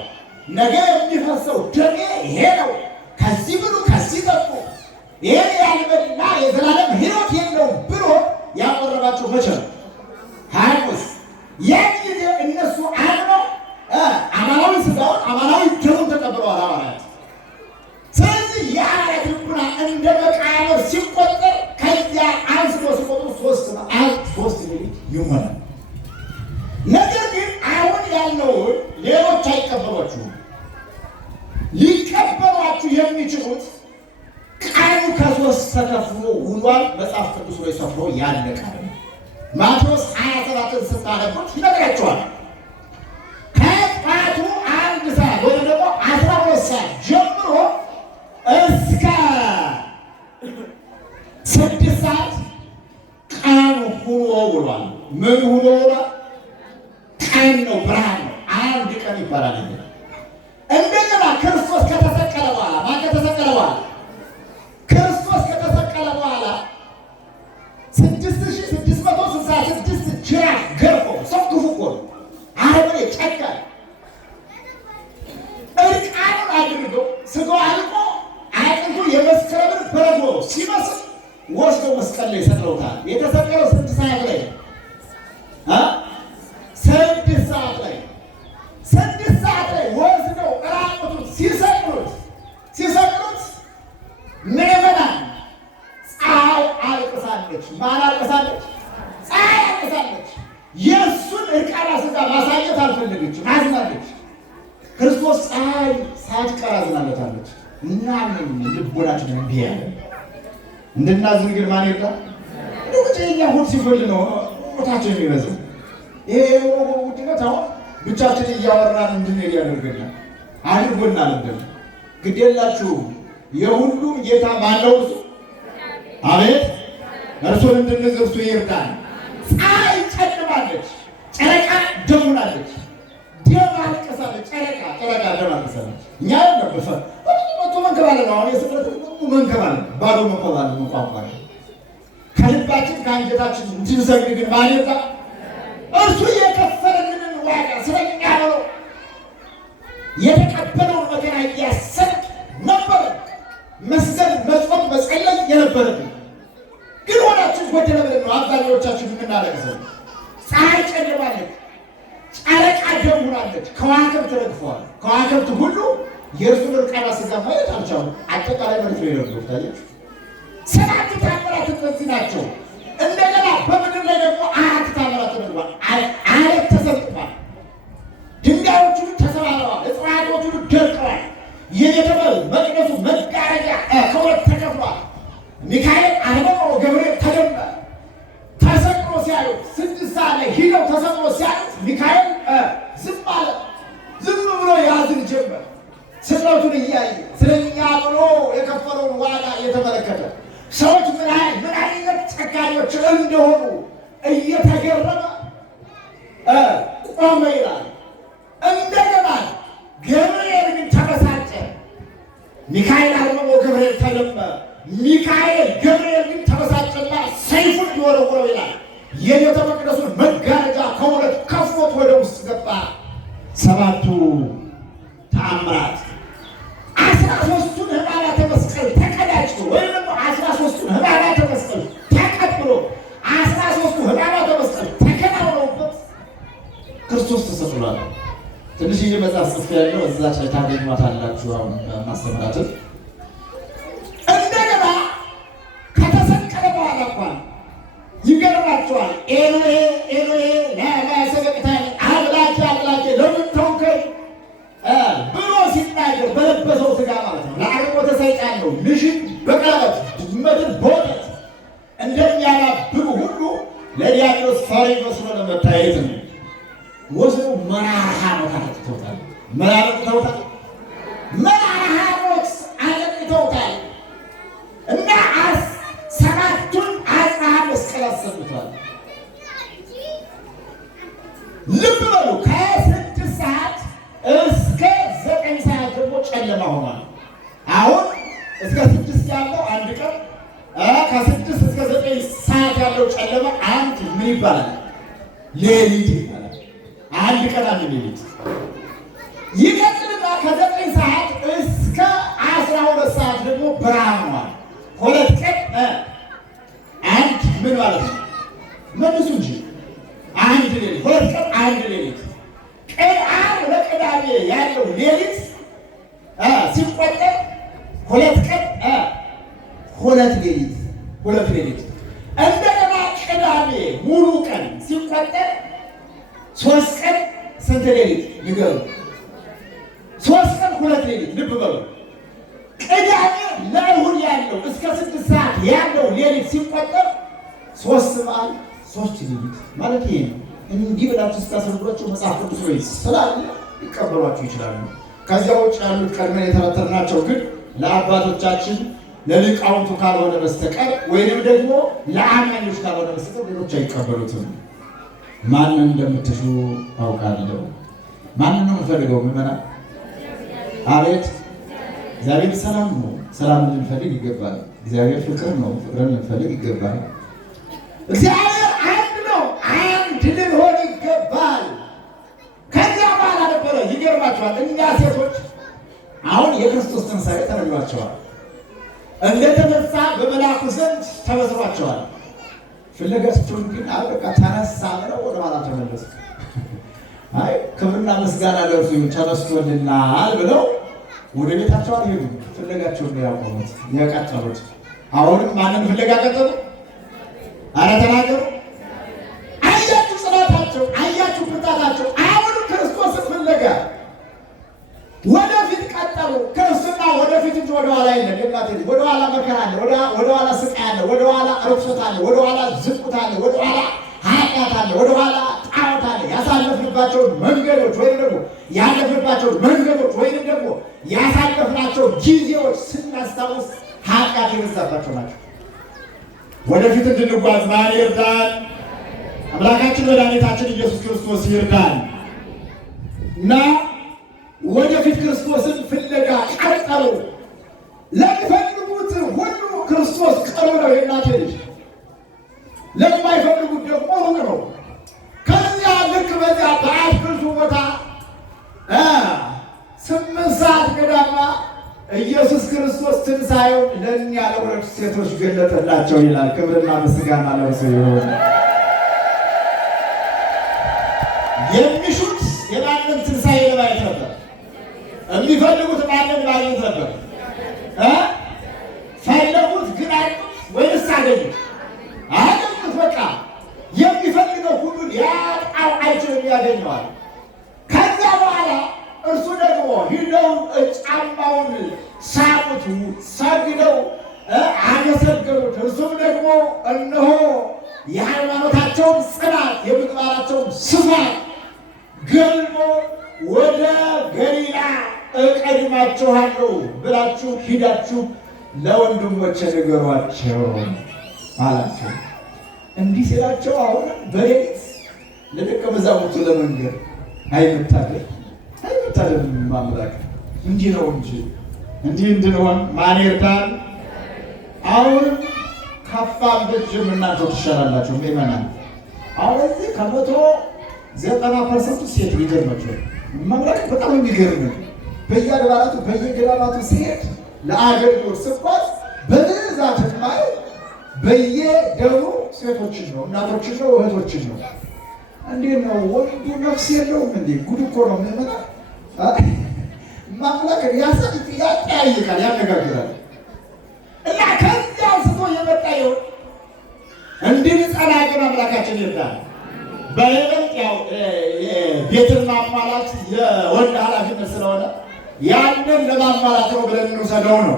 ነገ የሚፈሰው ደሜ ይሄ ነው፣ ከዚህ ብሉ ከዚህ ጠጡ፣ ይሄን ያልበልና የዘላለም ሕይወት የለውም ብሎ ያቆረባቸው መቼ ነው? ሐሙስ። ያን ጊዜ እነሱ አምነው አማናዊ ሥጋውን አማናዊ ደሙን ተቀብለዋል ሐዋርያት። ስለዚህ የሐዋርያት ልቡና እንደ መቃብር ሲቆጠር ከዚያ አንስቶ ሲቆጥሩ 3 በዓል 3 ሌሊት ይሞላል። ነገር ግን አሁን ያለውን ሌሎች አይቀበሏችሁም። ሊቀበሏችሁ የሚችሉት ቀኑ ከ3 ተከፍሎ ውሏል። መጽሐፍ ቅዱስ ላይ ሰፍሮ ያለ ቃል ነው። ማቴዎስ 27ን ስታነቡት ይነግራችኋል። ከጠዋቱ 1 ሰዓት ወይም ደግሞ 12 ሰዓት ጀምሮ እስከ 6 ሰዓት ቀን ሁኖ ውሏል። ምን ሁኖ ውሏል? ቀን ነው፣ ብርሃን ነው። አንድ ቀን ይባላል። እንደገና ክርስቶስ ከተሰቀለ በኋላ ማን ከተሰቀለ በኋላ? ክርስቶስ ከተሰቀለ በኋላ 6666 ጅራፍ ገርፎ ሰው ክፉ እኮ ነው። አረመኔ ጨካኝ እርቃኑን አድርገው ስጋው አልቆ አጥንቱ የመስከረምን በረዶ ሲመስል ወስዶ ወስደው መስቀል ላይ ሰቅለውታል። የተሰቀለው 6 ሰዓት ላይ 6 ሰዓት ላይ 6 ሰዓት ላይ ወስደው ራቁቱን ሲሰቅሉት ምዕመናን ፀሐይ አልቅሳለች። ማን አልቅሳለች? ፀሐይ አልቅሳለች። የእሱን እርቃነ ሥጋ ማሳየት አልፈለገችም፣ አዝናለች። ክርስቶስ ፀሐይ ሳትቀር አዝናለታለች። እና ልቦናችን እንዲህ ያለ እንድናዝን ግን ማን ይርዳል? እኛ ሁሉ ሲፈል ነው ሞታችን የሚበዛው። ይሄ ውድነት አሁን ብቻችን እያወራን እንድንሄድ ያደርገናል፣ አድርጎናል። ግድ የላችሁም የሁሉም ጌታ ማነው? እርሱ። አቤት እርሱን እንድንይዝ እርሱ ይርዳል። ፀሐይ ጨልማለች፣ ጨረቃ ደም ሆናለች። ደም አልቅሳለች፣ ጨረቃ ደም አልቅሳለች። እኛ ነበር መንከባለ ነው። አሁን የስቅለት መንከባለ ባዶ መንከባለ መቋቋም ከልባችን ከአንጀታችን እንድንሰግድ ግን ማን ይርዳል? እርሱ የከፈለልንን ዋጋ ስለኛ ነው። የተቀበለውን መከራ እያሰብን ነበር መስገድ፣ መጾም፣ መጸለይ የነበረብን ግን ሆናችን ጎደለ ብለን ነው አብዛኛዎቻችን የምናለቅሰው። ፀሐይ ጨልማለች፣ ጨረቃ ደም ሆናለች፣ ከዋክብት ረግፈዋል። ከዋክብት ሁሉ የእርሱን እርቃነ ሥጋ ማየት አልቻሉም። አጠቃላይ መሬት ላይ ነው ታያችሁ። 7 ተአምራት እነዚህ ናቸው። እንደገና በምድር ላይ ደግሞ 4 ተአምራት ተደርጓል። አለት ተሰጥቷል፣ ድንጋዮቹ ተሰባብረዋል፣ እጽዋቶቹ ደርቀዋል። የቤተ መቅደሱ መጋረጃ ከሁለት ተከፍሏል። ሚካኤል አርምሞ ገብርኤል ተደመ ተሰቅሎ ሲያዩት 6 ሰዓት ላይ ሂደው ተሰቅሎ ሲያዩት ሚካኤል ዝም አለ። ዝም ብሎ ያዝን ጀመር። ስቅለቱን እያየ ስለኛ ብሎ የከፈለውን ዋጋ እየተመለከተ ሰዎች ምን አይነት ጨካኞች እንደሆኑ እየተገረመ ቆመ ይላል። እንደገና ገብርኤል ግን ተበሳጨ። ሚካኤል አርምሞ ገብርኤል ተደመ። ሚካኤል ገብርኤል ግን ተበሳጨና ሰይፉን ሊወረውረው ይላል። የቤተ መቅደሱን መጋረጃ ከሁለት ከፍሎት ወደ ውስጥ ገባ። 7ቱ ተአምራት 13ቱን ሕማማተ መስቀል ተቀዳጅቶ ወይም ደግሞ 13ቱን ሕማማተ መስቀል ተቀብሎ 13ቱ ሕማማተ መስቀል ተከናውነውበት ክርስቶስ ተሰቅሏል። ትንሽዬ መጽሐፍ ጽፍ ያለው እዛች ላይ ታገኟታላችሁ። አሁን ማስተምራትን እንደገና ከተሰቀለ በኋላ እንኳን ይገርማቸዋል። ኤሎሄ ኤሎሄ ለማ ሰበቅታኒ አምላኬ አምላኬ ለምን ተውከኝ ብሎ ሲናገር በለበሰው ሥጋ ማለት ነው። ለአርቆተ ሰይጣን ነው። ልጅን በቀለበት ድመትን በወተት እንደሚያባብሉ ሁሉ ለዲያብሎስ ፈሪ መስሎ ለመታየት ነው። ወስደው መራራ ሐሞት አጠጥተውታል። መራራ ሐሞት አጠጥተውታል እና 7ቱን አጽንዐ መስቀል አሰምቷል። ልብ በሉ ከ6 ሰዓት እስከ 9 ሰዓት ደግሞ ጨለማ ሆኗል። አሁን እስከ 6 ያለው አንድ ቀን፣ ከ6 እስከ 9 ሰዓት ያለው ጨለማ አንድ ምን ይባላል? ሌሊት ይባላል። አንድ ቀን አንድ ሌሊት ይቀጥልና ከ9 ሰዓት እስከ 12 ሰዓት ደግሞ ብርሃን ሆኗል። 2 ቀን አንድ ምን ማለት ነው? መልሱ እንጂ አንድ ሌሊት 2 ቀን አንድ ሌሊት ቅዳሜ ለቅዳሜ ያለው ሌሊት ሲቆጠር 2 ቀን 2 ሌሊት እንደገና ቅዳሜ ሙሉ ቀን ሲቆጠር 3 ቀን ስንት ሌሊት ንገሩ? 3 ቀን 2 ሌሊት። ልብ በሉ። ቅዳሜ ለእሑድ ያለው እስከ 6 ሰዓት ያለው ሌሊት ሲቆጠር 3 በዓል 3 ሌሊት ማለት ይሄ ነው። እንዲህ ብላችሁ ስታስረዷቸው መጽሐፍ ቅዱስ ላይ ስላለ ይቀበሏችሁ ይችላሉ። ከዚያ ውጭ ያሉት ቀድመን የተረተርናቸው ግን ለአባቶቻችን ለሊቃውንቱ ካልሆነ በስተቀር ወይንም ደግሞ ለአማኞች ካልሆነ በስተቀር ሌሎች አይቀበሉትም። ማንን እንደምትሹ አውቃለሁ። ማንን ነው የምፈልገው? ምዕመናን አቤት። እግዚአብሔር ሰላም ነው። ሰላምን ልንፈልግ ይገባል። እግዚአብሔር ፍቅር ነው። ፍቅርን ልንፈልግ ይገባል። እግዚአብሔር አንድ ነው። አንድ ልንሆን ይገባል። ከዚያ በኋላ ነበረ ይገርማቸዋል። እኛ ሴቶች አሁን የክርስቶስ ትንሣኤ ተነግሯቸዋል። እንደተነሳ በመልአኩ ዘንድ ተመስሏቸዋል። ፍለጋቸውን ግን በቃ ተነሳ ብለው ወደ ኋላ ተመለሱ። አይ ክብርና ምስጋና ለእርሱ ይሁን ተነስቶልናል ብለው ወደ ቤታቸው አልሄዱም። ፍለጋቸውን ያቆሙት የቀጠሉት። አሁንም ማንን ፍለጋ ቀጠሉ? ኧረ ተናገሩ። አያችሁ ጽናታቸው፣ አያችሁ ብርታታቸው። አሁንም ክርስቶስን ፍለጋ ወደፊት ቀጠሉ። ክርስትና ወደፊት እንጂ ወደኋላ የለም። የእናቴ ልጅ ወደኋላ መከራ አለ፣ ወደኋላ ስቃይ አለ፣ ወደኋላ ርኩሰት አለ፣ ወደኋላ ዝቁት አለ፣ ወደኋላ ኃጢአት አለ፣ ወደኋላ ጣዖት አለ። ያሳለፍንባቸውን መንገዶች ወይም ደግሞ ያለፍንባቸውን መንገዶች ወይም ደግሞ ያሳለፍናቸው ጊዜዎች ስናስታውስ ኃጢአት የበዛባቸው ናቸው። ወደፊት እንድንጓዝ ማን ይርዳን? አምላካችን መድኃኒታችን ኢየሱስ ክርስቶስ ይርዳን እና ወደፊት ክርስቶስን ፍለጋ ቀጠሉ። ለሚፈልጉት ሁሉ ክርስቶስ ቅርብ ነው። የእናቴ ልጅ ለማይፈልጉት ደግሞ ሩቅ ነው። ከዚያ ልክ በዚያ በአትክልቱ ቦታ 8 ሰዓት ገዳማ ኢየሱስ ክርስቶስ ትንሣኤውን ለእኛ ለሁለት ሴቶች ገለጠላቸው ይላል። ክብርና ምስጋና ለእርሱ ይሁን። የሚሹት የማንን ትንሣኤ ለማየት ነበር? የሚፈልጉት ማንን ማግኘት ነበር? ፈለጉት ግን አጡት ወይስ አገኙት? አገኙት። በቃ የሚፈልገው ሁሉ ሊያጣው አይችልም፣ ያገኘዋል። ከዚያ በኋላ እርሱ ደግሞ ሂደው ጫማውን ሳሙት፣ ሰግደው አመሰገኑት። እርሱም ደግሞ እነሆ የሃይማኖታቸውን ጽናት የምግባራቸውን ስፋት ገልጦ ወደ ገሊላ እቀድማችኋለሁ ብላችሁ ሂዳችሁ ለወንድሞቼ ንገሯቸው አላቸው። እንዲህ ሲላቸው አሁን በሌሊት ለደቀ መዛሙርቱ ለመንገር አይመታደል ማምላክ እንዲህ ነው እንጂ እንዲህ እንድንሆን ማን ይርዳን? አሁንም ከፋም ደጅም እናንተ ትሻላላችሁ ምእመናን። አሁን እዚህ 190% ሴት ሊገርማቸው ማምላክ በጣም የሚገርም በየአድባራቱ በየገዳማቱ ሲሄድ ለአገልግሎት ስጓዝ በብዛት ማየው በየደብሩ ሴቶችን ነው፣ እናቶችን ነው፣ እህቶችን ነው። እንዴት ነው ወንዱ ነፍስ የለውም እንዴ? ጉድ እኮ ነው ምእመና። ማምላክ ያጠያይቃል፣ ያነጋግራል። እና ከዚያ አንስቶ የመጣ ይሁን እንድንጸና ግን አምላካችን ይርዳል። በይበልጥ ያው ቤትን ማሟላት የወንድ ኃላፊነት ስለሆነ ያንን ለማሟላት ነው ብለን እንውሰደው ነው።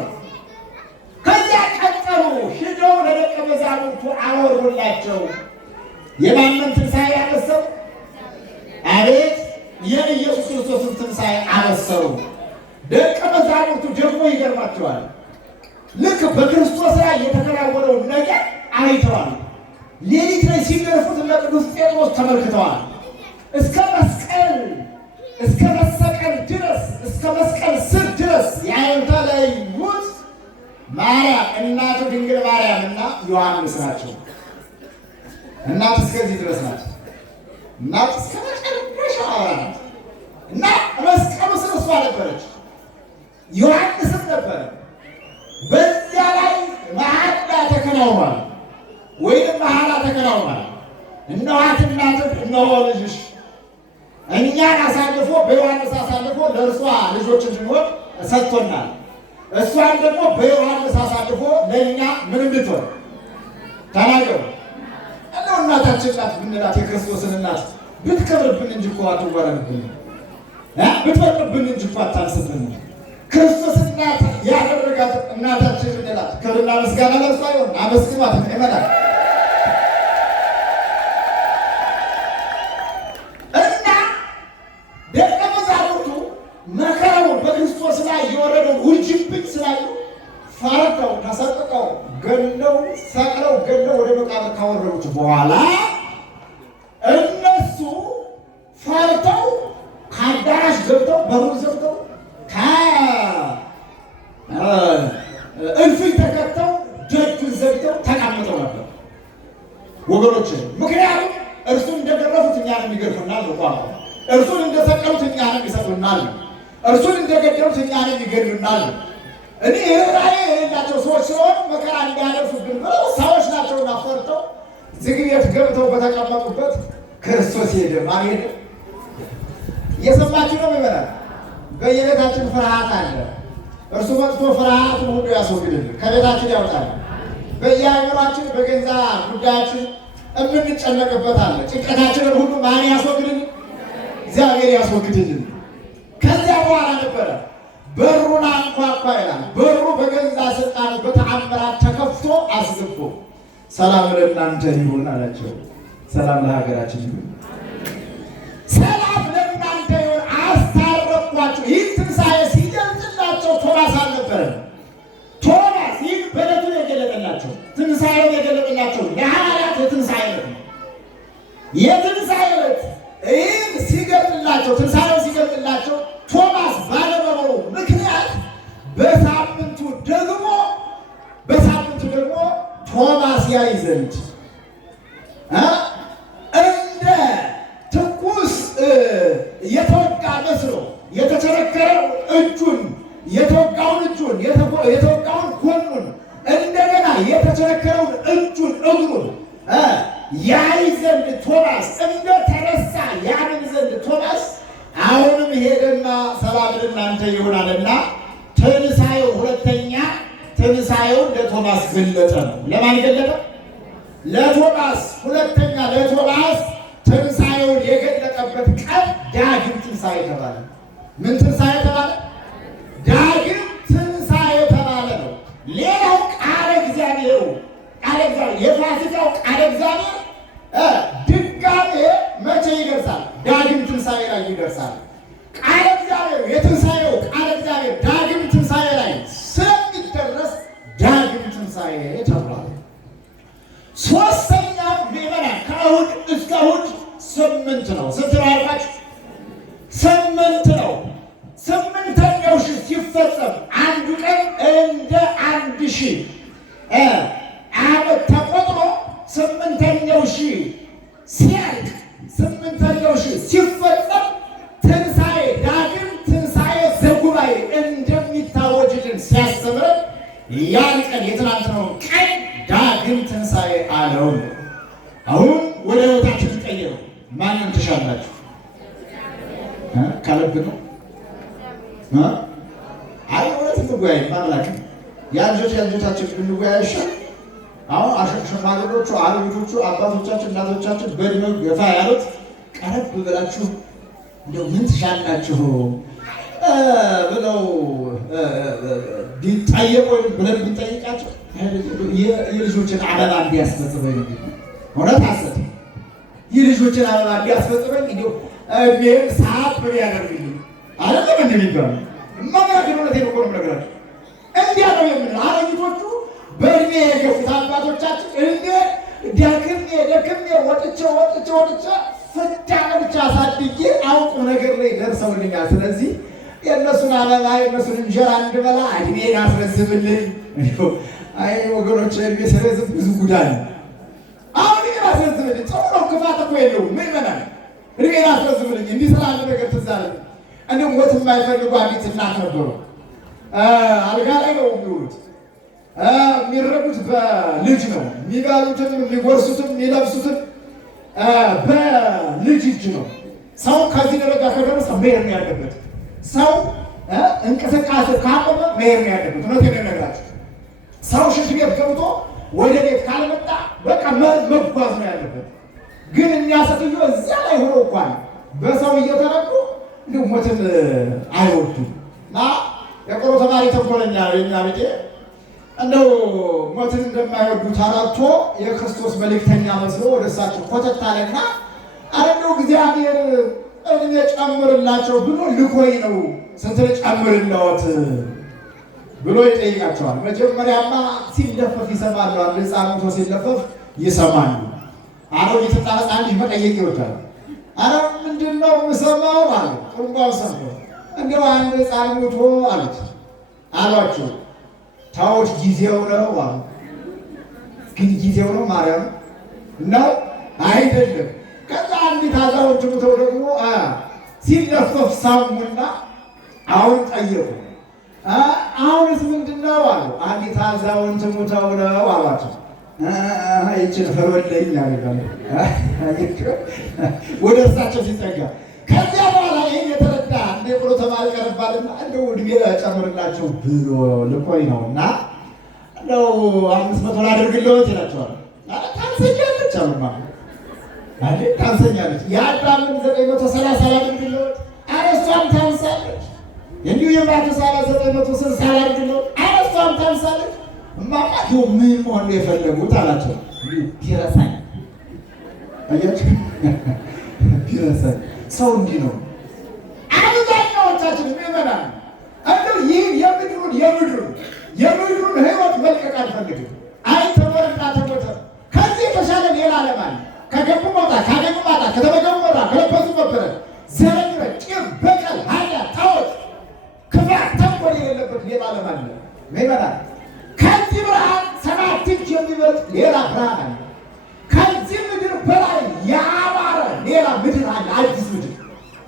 ከዚያ ቀጠሉ። ሂደው ለደቀ መዛሙርቱ አወሩላቸው። የማንን ትንሣኤ አበሰሩ? አቤት የኢየሱስ ክርስቶስን ትንሣኤ አበሰሩ። ደቀ መዛሙርቱ ደግሞ ይገርማቸዋል። ልክ በክርስቶስ ላይ የተከናወነውን ነገር አይተዋል። ሌሊት ላይ ሲገርፉት እነ ቅዱስ ጴጥሮስ ተመልክተዋል። እስከ መሰቀል ድረስ እስከ መስቀል ስር ድረስ ያልተለዩት ማርያም እናቱ ድንግል ማርያም እና ዮሐንስ ናቸው። እናት እስከዚህ ድረስ ናት። እናት እስከ መጨረሻ ናት እና መስቀሉ ስር እሷ ነበረች፣ ዮሐንስም ነበረ። በዚያ ላይ መሐላ ተከናውኗል ወይም መሐላ ተከናውኗል። እነኋት እናትህ እነሆ ልጅሽ። እኛን አሳልፎ በዮሐንስ አሳልፎ ለእርሷ ልጆች እንድንሆን ሰጥቶናል። እሷን ደግሞ በዮሐንስ አሳልፎ ለእኛ ምን እንድትሆን ተናገሩ። እነሆ እናታችን ናት ብንላት የክርስቶስን እናት ብትከብርብን እንጂ እኮ አትወረድብን፣ ብትወርድብን እንጂ እኮ አታንስብን። ክርስቶስ እናት ያደረጋት እናታችን ብንላት ክብርና ምስጋና ለእርሷ ይሁን። አመስግኗት ምእመናን። እና ደቀ መዛሙርቱ መከራውን በክርስቶስ ላይ የወረደውን ውርጅብኝ ስላዩ ፈርተው ተሰቅቀው ገለው ሰቅለው ገለው ወደ መቃብር ካወረዱት በኋላ እነሱ ፈርተው ከአዳራሽ ገብተው በሩን ዘግተው እልፍኝ ተከተው ደጁን ዘግተው ተቀምጠው ነበር ወገኖች። ምክንያቱም እርሱን እንደገረፉት እኛንም ይገርፉናል ነው ቋንቋ። እርሱን እንደሰቀሉት እኛንም ይሰቅሉናል ነው። እርሱን እንደገደሉት እኛንም ይገድሉናል ነው። እኔ ርኅራኄ የሌላቸው ሰዎች ስለሆኑ መከራ እንዲያደርሱብን ብለው ሰዎች ናቸውና ፈርተው ዝግ ቤት ገብተው በተቀመጡበት ክርስቶስ ሄደ። ማን ሄደ? እየሰማችሁ ነው ይበላል። በየቤታችን ፍርሃት አለ። እርሱ መጥቶ ፍርሃቱን ሁሉ ያስወግድልን፣ ከቤታችን ያውጣል። በየአእምሯችን በገዛ ጉዳያችን የምንጨነቅበት አለ። ጭንቀታችንን ሁሉ ማን ያስወግድልን? እግዚአብሔር ያስወግድልን። ከዚያ በኋላ ነበረ በሩን አንኳኳ ይላል። በሩ በገዛ ስልጣኑ በተአምራት ተከፍቶ አስገቡ። ሰላም ለእናንተ ይሁን አላቸው። ሰላም ለሀገራችን ይሁን፣ ሰላም ለእናንተ ይሁን፣ አስታረቅኳችሁ። ይህን ትንሣኤ ሲገልጽላቸው ቶማስ አልነበረም። ቶማስ ይህን በዕለቱ የገለጠላቸው ትንሣኤውን የገለጠላቸው የሐዋርያት የትንሣኤ ዕለት ነው። የትንሣኤ ዕለት ይህን ሲገልጥላቸው ትንሣኤውን ሲገልጥላቸው ቶማስ ባለመኖሩ ምክንያት በሳምንቱ ደግሞ ቶማስ ያይ ዘንድ እንደ ትኩስ የተወጋ መስሎ የተቸረከረው እጁን የተወጋውን ጎኑን እንደገና የተቸረከረውን እጁን እግሩን ያይ ዘንድ ቶማስ እንደተረሳ ያምን ዘንድ ቶማስ አሁንም ሄደና ሰላም ለእናንተ ይሆናልና ትንሣኤው ሁለተኛ ትንሣኤውን ለቶማስ ገለጠ ነው። ለማን ገለጠ? ለቶማስ። ሁለተኛ ለቶማስ ትንሣኤውን የገለጠበት ቀን ዳግም ትንሣኤ ተባለ። ምን ትንሣኤ ተባለ? ዳግም ትንሣኤ ተባለ ነው። ሌላው ቃለ እግዚአብሔሩ የፋሲካው ቃለ እግዚአብሔር ድጋሜ መቼ ይደርሳል? ዳግም ትንሣኤ ላይ ይደርሳል። ቃለ እግዚአብሔር የትንሣኤው ቃለ እግዚአብሔር ዳግም ትንሣኤ ላይ ስለሚደረስ ዳግም ትንሣኤ ተብሏል። ሦስተኛው ምዕመናን ከእሑድ እስከ እሑድ 8 ነው። ስንት ነው አልኳችሁ? 8 ነው። 8ኛው ሺህ ሲፈጸም አንዱ ቀን እንደ 1000 ዓመት ተቆጥሮ 8ኛው ሺህ ሲያልቅ 8ኛው ሺህ ሲፈጸም ትንሣኤ ዳግም ትንሣኤ ዘጉባኤ እንደሚታወጅልን ሲያስተምረን ያን ቀን የትናንትናውን ቀን ዳግም ትንሣኤ አለው። አሁን ወደ ሕይወታችን ቀይረው ማንም ትሻላችሁ? ከልብ ነው? አይ እውነት እንወያይ ማምላክ የልጆቻችን ብንወያይ ይሻል። አሁን ሽማግሌዎቹ አሮጊቶቹ አባቶቻችን እናቶቻችን በእድሜው ገፋ ያሉት ቀረብ ብላችሁ እንደው ምን ትሻላችሁ ብለው ቢጠየቁ ብለን ብንጠይቃቸው የልጆችን አበባ እንዲያስፈጽመኝ እውነት አሰብ የልጆችን አበባ እንዲያስፈጽመኝ እንዲሁ እድሜን ሰዓት ብሎ ያደርግልኝ አይደለም እንደሚባሉ ማምራክ እውነት የቆሩ ነገራቸው እንዲያ ነው የምንለው። አሮጊቶቹ በእድሜ የገፉት አባቶቻችን እድሜ ደክሜ ወጥቼ ፍዳ ብቻ አሳድጌ አውቁ ነገር ላይ ደርሰውልኛል። ስለዚህ የእነሱን አበባ የእነሱን እንጀራ እንድበላ እድሜን ያስረዝምልኝ። አይ ወገኖች እድሜ ሲረዝም ብዙ ጉዳይ ነው። አሁን እድሜን ያስረዝምልኝ ጥሩ ነው፣ ክፋት እኮ የለውም። ምን ይመናል? እድሜን ያስረዝምልኝ እንዲህ ስላለ ነገር ትዝ አለኝ። እንዲሁም ሞት የማይፈልጉ አንዲት እናት ነበሩ። አልጋ ላይ ነው የሚውሉት። የሚረዱት በልጅ ነው። የሚበሉትም የሚጎርሱትም የሚለብሱትም በልጅ እጅ ነው። ሰው ከዚህ ደረጃ ከደረሰ መሄድ ነው ያለበት። ሰው እንቅስቃሴ ካቆመ መሄድ ነው ያለበት። እውነቴን ነው የምነግራችሁ። ሰው ሽንት ቤት ገብቶ ወደ ቤት ካልመጣ በቃ መጓዝ ነው ያለበት። ግን እኛ ሴትዮ እዚያ ላይ ሆኖ እንኳን በሰው እየተረዱ እንዲሁ ሞትን አይወዱም። እና የቆሮ ተማሪ ተንኮለኛ የኛ ቤቴ እንደው ሞትን እንደማይወዱ ተረድቶ የክርስቶስ መልእክተኛ መስሎ ወደ እሳቸው ኮተት አለና እንደው እግዚአብሔር እድሜ ጨምርላቸው ብሎ ልኮኝ ነው ስንት ጨምርልዎት ብሎ ይጠይቃቸዋል። መጀመሪያማ ሲለፈፍ ይሰማሉ። አንድ ሕፃን ሞቶ ሲለፈፍ ይሰማሉ። አሮጊትና ሕፃን ልጅ መጠየቅ ይወዳል። አረ ምንድነው የምሰማው አለ። ቁርባው ሰምቶ እንደው አንድ ሕፃን ሞቶ አሏቸው። ታውት ጊዜው ነው አሉ። ግን ጊዜው ነው ማርያም ነው አይደለም። ከዛ አንዲት አዛውንት ሞተው ደግሞ ሲለፈፍ ሳሙና አሁን ጠየቁ። አሁንስ ምንድን ነው አሉ። አንዲት አዛውንት ሙተው ነው አሏቸው። ይችን ፈሮለኝ ያለ ወደ እርሳቸው ሲጠጋ ከዚያ በኋላ ይህን የተረዳ እንደ ብሎ ተማሪ ቀረባልና እንደው ዕድሜ ጨምርላቸው ብሎ ልኮኝ ነው እና እንደው 500 ላድርግልዎት ይላቸዋል። ታንሰኛለች አሉማ አይደል? ታንሰኛለች። የአዳምን 930 ላድርግልዎት፣ ኧረ እሷም ታንሳለች። እንዲሁ የማቱሳላ 960 ላድርግልዎት፣ ኧረ እሷም ታንሳለች። እማማ ምን መሆን የፈለጉት አላቸው። ቢረሳኝ አያችሁ፣ ቢረሳኝ ሰው እንዲህ ነው። አብዛኛዎቻችን ምዕመናን እንደው ይህ የምድሩን ሕይወት መልቀቅ አልፈልግም። አይ ተሞርና ተሞተ ከዚህ የተሻለ ሌላ ዓለም አለ። ከገቡ መውጣት፣ ካገኙ ማጣት፣ ከተመገቡ መውጣት፣ ከለበሱ መበረት፣ ዘረኝነት፣ ቂም፣ በቀል፣ ኃጢአት፣ ጣዖት፣ ክፋት፣ ተንኮል የሌለበት ሌላ ዓለም አለ። ምዕመናን ከዚህ ብርሃን 7 እጅ የሚበልጥ ሌላ ብርሃን አለ። ከዚህ ምድር በላይ ያማረ ሌላ ምድር አለ፣ አዲስ ምድር።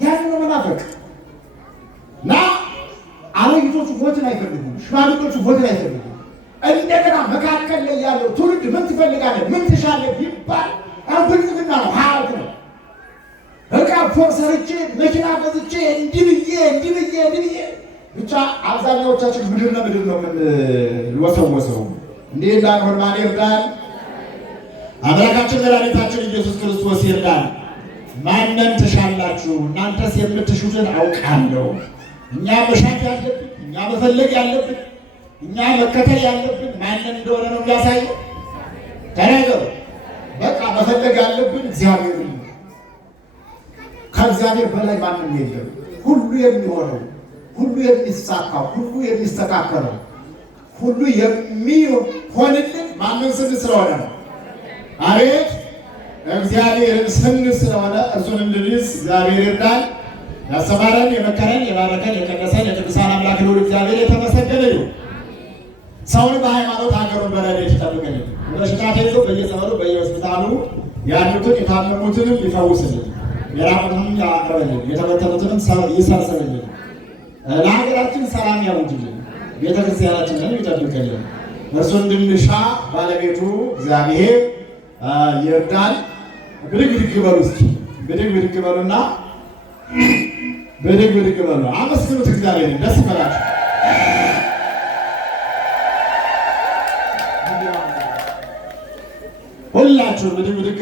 ያንን መናፈቅ እና አሮጊቶቹ ሞትን አይፈልጉም፣ ሽማግሌዎቹ ሞትን አይፈልጉም። እንደገና መካከል ላይ ያለው ትውልድ ምን ትፈልጋለህ፣ ምን ትሻለህ ቢባል ብልጽግና ነው፣ ሀብት ነው። ዕቃ ፎቅ ሰርቼ መኪና ገዝቼ እንዲህ ብዬ ብቻ አብዛኛዎቻችን ምድር ለምድር ነው የምንወሰወሰው። እንዲህ እንዳንሆን ማን ይርዳን? አምላካችን መድኃኒታችን ኢየሱስ ክርስቶስ ይርዳን። ማንን ትሻላችሁ? እናንተስ የምትሹትን አውቃለሁ። እኛ መሻት ያለብን፣ እኛ መፈለግ ያለብን፣ እኛ መከተል ያለብን ማንን እንደሆነ ነው የሚያሳየው። ተናገሩ። በቃ መፈለግ ያለብን እግዚአብሔር ነው። ከእግዚአብሔር በላይ ማንም የለም። ሁሉ የሚሆነው፣ ሁሉ የሚሳካው፣ ሁሉ የሚስተካከለው፣ ሁሉ የሚሆንልን ማንን ስን ስለሆነ ነው። አቤት እግዚአብሔርን ስን ስለሆነ እርሱን እንድንይዝ እግዚአብሔር ይርዳል። ያስተማረን፣ የመከረን፣ የባረከን፣ የቀደሰን የቅዱሳን አምላክ ልዑል እግዚአብሔር የተመሰገነ ይሁን። ሰውን በሃይማኖት ሀገሩን በረድኤት ይጠብቅልን። በሽታ ተይዘው በየጸበሉ በየሆስፒታሉ ያሉትን የታመሙትንም ይፈውስልን፣ የራቁትንም ያቅርብልን፣ የተበተኑትንም ይሰብስብልን፣ ለሀገራችን ሰላም ያውጅልን፣ ቤተክርስቲያናችንን ይጠብቅልን። እርሱን እንድንሻ ባለቤቱ እግዚአብሔር ይርዳል። ብድግ ብድግ በሉ እስኪ ብድግ ብድግ በሉና ብድግ ብድግ በሉ። አመስግኑት እግዚአብሔር። ደስ ይበላችሁ። ሁላችሁም ብድግ ብድግ